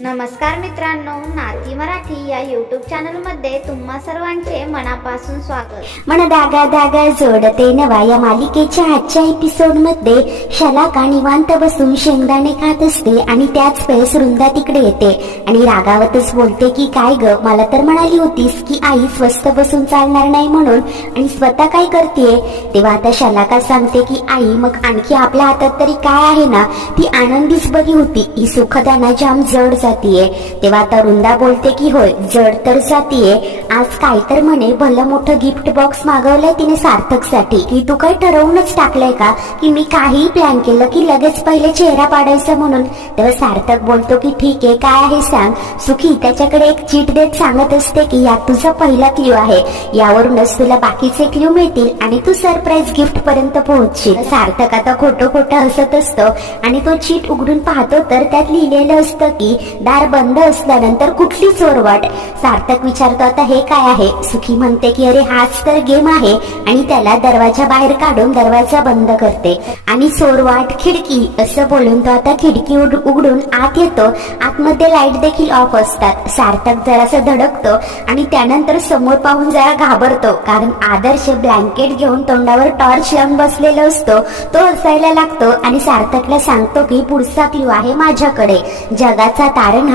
नमस्कार मित्रांनो, नाती मराठी या यूट्यूब चॅनल मध्ये तुम्हा सर्वांचे मनापासून स्वागत। मन दागा दागा जोडते नवा या मालिकेच्या आजच्या एपिसोड मध्ये शलाका निवांत बसून शेंगदाणे खात असते आणि त्याच वेळेस वृंदा तिकडे येते आणि रागावतच बोलते की काय ग, मला तर म्हणाली होतीस की आई स्वस्त बसून चालणार नाही म्हणून, आणि स्वतः काय करतेय? तेव्हा आता शलाका सांगते की आई मग आणखी आपल्या हातात तरी काय आहे ना, ती आनंदीच बरी होती, ही सुखदाना जाम जड जातीये। तेव्हा आता वृंदा बोलते की होय जड तर जातीये, आज काय तर म्हणे भलं मोठं गिफ्ट बॉक्स मागवलंय तिने सार्थक साठी, की तू काय ठरवूनच टाकलंय का की मी काही प्लॅन केलं की लगेच पहिले चेहरा पाडायचा म्हणून? तेव्हा सार्थक बोलतो की ठीक आहे, काय आहे सांग। सुखी त्याच्याकडे एक चीट देत सांगत असते की यात तुझा पहिला क्ल्यू आहे, यावरूनच तुला बाकीचे क्ल्यू मिळतील आणि तू सरप्राईज गिफ्ट पर्यंत पोहोचशील। सार्थक आता खोटं खोटं हसत असतो आणि तो चीट उघडून पाहतो तर त्यात लिहिलेलं असतं की दार बंद असल्यानंतर कुठली चोरवाट। सार्थक विचारतो आता हे काय आहे? सुखी म्हणते की अरे हाच तर गेम आहे, आणि त्याला दरवाजा बाहेर काढून दरवाजा बंद करते आणि चोरवाट खिडकी असं बोलून तो आता खिडकी उघडून आत येतो। आतमध्ये लाईट देखील ऑफ असतात। सार्थक जरासा धडकतो आणि त्यानंतर समोर पाहून जरा घाबरतो, कारण आदर्श ब्लँकेट घेऊन तोंडावर टॉर्च लावून बसलेला असतो। तो हसायला लागतो आणि सार्थकला सांगतो की पुढचा क्ल्यू आहे माझ्याकडे, जगाचा तारणहार।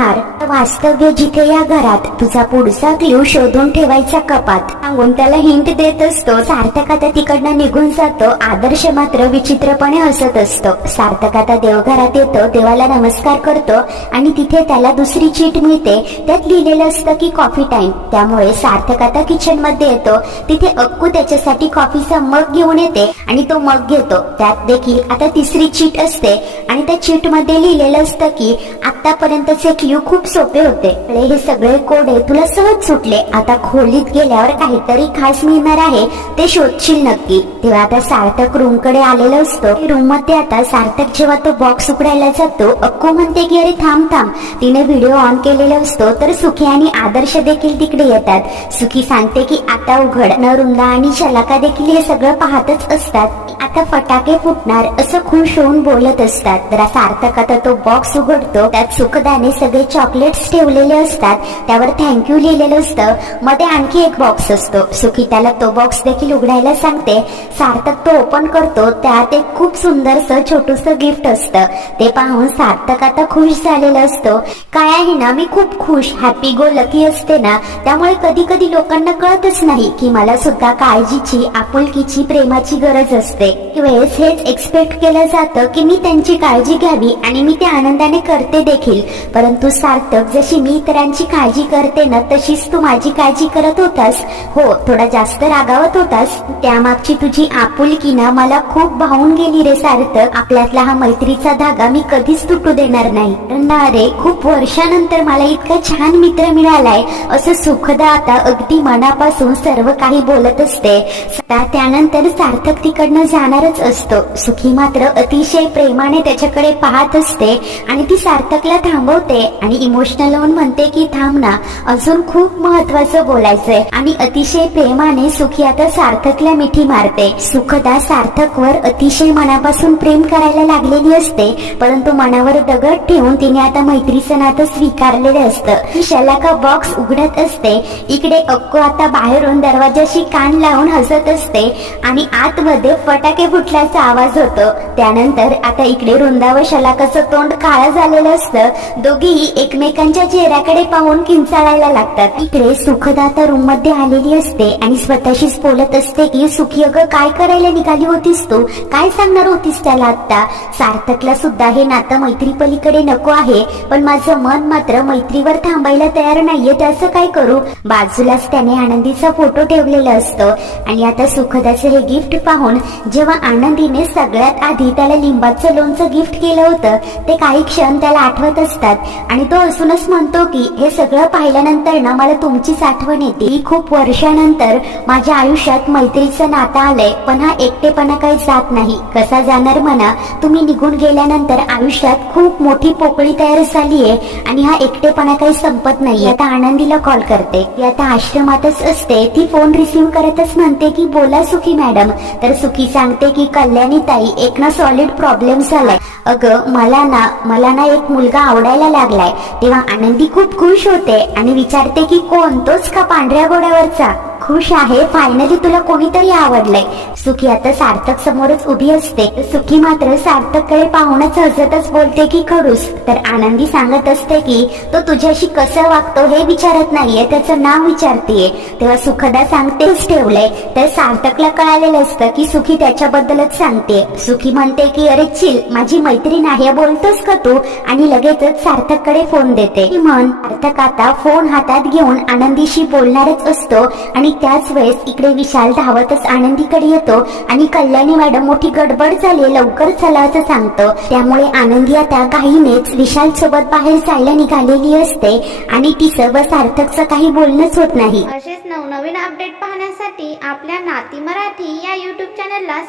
वास्तव्य जिथे या घरात, तुझा पुढचा क्ल्यू शोधून ठेवायचा कपात सांगून त्याला हिंट देत असतो। सार्थक आता तिकडनं निघून जातो। आदर्श मात्र विचित्रपणे हसत असतो। सार्थक आता देवघरात येतो, देवाला नमस्कार करतो आणि तिथे त्याला दुसरी चीट मिळते, त्यात लिहिलेलं असतं की कॉफी टाइम। त्यामुळे सार्थक आता किचन मध्ये येतो, तिथे अक्कू त्याच्यासाठी कॉफीचा मग घेऊन येते आणि तो मग घेतो। त्यात देखील आता तिसरी चीट असते आणि त्या चीट मध्ये लिहिलेलं असतं की आतापर्यंतचे क्ल्यू खूप सोपे होते, हे सगळे कोडे तुला सहज सुटले, आता खोलीत गेल्यावर काहीतरी खास मिळणार आहे, ते शोधशील नक्की। तेव्हा आता सार्थक रूम कडे आलेला असतो। रूम मध्ये आता सार्थक जेव्हा तो बॉक्स उघडायला जातो, अक्कू म्हणते की अरे थांब थांब, तिने व्हिडिओ ऑन केलेला असतो तर सुखी आणि आदर्श देखील तिकडे येतात। सुखी सांगते की आता उघड न। वृंदा आणि शलाका देखील हे सगळं पाहतच असतात, आता फटाके फुटणार असं खुश होऊन बोलत असतात। तर सार्थक आता तो बॉक्स उघडतो, त्यात सुखदाने सगळे चॉकलेट्स ठेवलेले असतात, त्यावर थँक्यू लिहिलेलं असतं। मध्ये आणखी एक बॉक्स असतो, सुखी त्याला तो बॉक्स देखील उघडायला सांगते। सार्थक तो ओपन करतो, त्यात एक खूप सुंदरसं छोटूसं गिफ्ट असतं। ते पाहून सार्थक आता खुश झालेला असतो। काय आहे ना, मी खूप खुश हॅपी गो लकी असते ना, त्यामुळे कधी कधी लोकांना कळतच नाही की मला सुद्धा काळजीची, आपुलकीची, प्रेमाची गरज असते। वेळेस हेच एक्सपेक्ट केलं जातं की मी त्यांची काळजी घ्यावी आणि मी ते आनंदाने करते देखील, परंतु सार्थक जशी मी इतरांची काळजी करते ना, तशीच तू माझी काळजी करत होतास। हो, थोडा जास्त रागावत होतास, त्यामागची तुझी आपुलकी ना मला खूप भावून गेली रे सार्थक। आपल्यातला हा मैत्रीचा धागा मी कधीच तुटू देणार नाही ना रे। खूप वर्षानंतर मला इतका छान मित्र मिळालाय, असं सुखदा आता अगदी मनापासून सर्व काही बोलत असते। त्यानंतर सार्थक तिकडनं जाणारच असतो। सुखी मात्र अतिशय प्रेमाने त्याच्याकडे पाहत असते आणि ती सार्थकला थांबवते आणि इमोशनल होऊन म्हणते की थांब ना, अजून खूप महत्वाचं बोलायचंय। आणि अतिशय प्रेमाने सुखी आता सार्थकला मिठी मारते। सुखदा सार्थकवर अतिशय मनापासून प्रेम करायला लागलेली असते, परंतु मनावर दगड ठेवून तिने आता मैत्रीचं नातं स्वीकारलेलं असतं। शलाका बॉक्स उघडत असते, इकडे अक्कू आता बाहेरून दरवाजाशी कान लावून हसत असते आणि आतमध्ये फटाके फुटल्याचा आवाज होतो। त्यानंतर आता इकडे वृंदा व शलाकाचं तोंड काळं झालेलं असतं। दोघेही एकमेकांच्या चेहऱ्याकडे पाहून किंचाळायला लागतात। इकडे सुखदा आता रूम मध्ये आलेली असते आणि स्वतःशीच बोलत असते की सुखी अगं काय करायला निघाली होतीस तू, काय सांगणार होतीस त्याला आता? सार्थकला सुद्धा हे नातं मैत्री पलीकडे नको आहे, पण माझं मन मात्र मैत्रीवर थांबायला तयार नाहीये, त्याचं काय करू? बाजूलाच त्याने आनंदीचा फोटो ठेवलेला असतो आणि आता सुखदाचं हे गिफ्ट पाहून जेव्हा आनंदीने सगळ्यात आधी त्याला लिंबाचं लोणचं गिफ्ट केलं होतं, ते काही क्षण त्याला आठवत असतात आणि तो असूनच म्हणतो की हे सगळं पाहिल्यानंतर ना मला तुमचीच आठवण येते। खूप वर्षानंतर माझ्या आयुष्यात मैत्रीचं नातं आलंय, पण हा एकटेपणा काही जात नाही, कसा जाणार म्हणा? तुम्ही निघून गेल्यानंतर आयुष्यात खूप मोठी पोकळी तयार झालीये आणि हा एकटेपणा काही संपत नाही। आता आनंदीला कॉल करते, ती आता आश्रमातच असते। ती फोन रिसीव्ह करतच म्हणते की बोला सुखी मॅडम। तर सुखी सांगते की कल्याणी ताई, एक ना सॉलिड प्रॉब्लेम झालाय। अगं मला ना एक मुलगा आवडायला बोलायला लागलाय तेव्हा आनंदी खूप खुश होते आणि विचारते की कोण, तोच का पांढऱ्या घोड्यावरचा? खुश आहे, फायनली तुला कोणीतरी आवडलंय. सुखी आता सार्थक समोरच उभी असते. सुखी मात्र सार्थककडे पाहूनच हसतच बोलते की खडूस. तर आनंदी सांगत असते की तो तुझ्याशी कसं वागतो हे विचारत नाहीये, त्याचं नाव विचारतीये. तेव्हा सुखदा सांगतेच ठेवलंय. तर सार्थकला कळालेलं असतं की सुखी त्याच्याबद्दलच सांगते. सुखी म्हणते की अरे चिल, माझी मैत्रीण आहे, बोलतोस का तू? आणि लगेचच सार्थककडे फोन देते. म्हण सार्थक आता फोन हातात घेऊन आनंदीशी बोलणारच असतो आणि त्याच वेळेस इकडे विशाल धावतच आनंदीकडे येतो आणि कल्याणी मॅडम मोठी गडबड झाली, लवकर चला असं सांगतो. त्यामुळे आनंदी आता घाईनेच विशाल सोबत बाहेर जायला निघालेली असते आणि तिचं व सार्थकचं काही बोलणंच होत नाही. असेच नवनवीन अपडेट पाहण्यासाठी आपल्या नाती मराठी या YouTube चॅनलला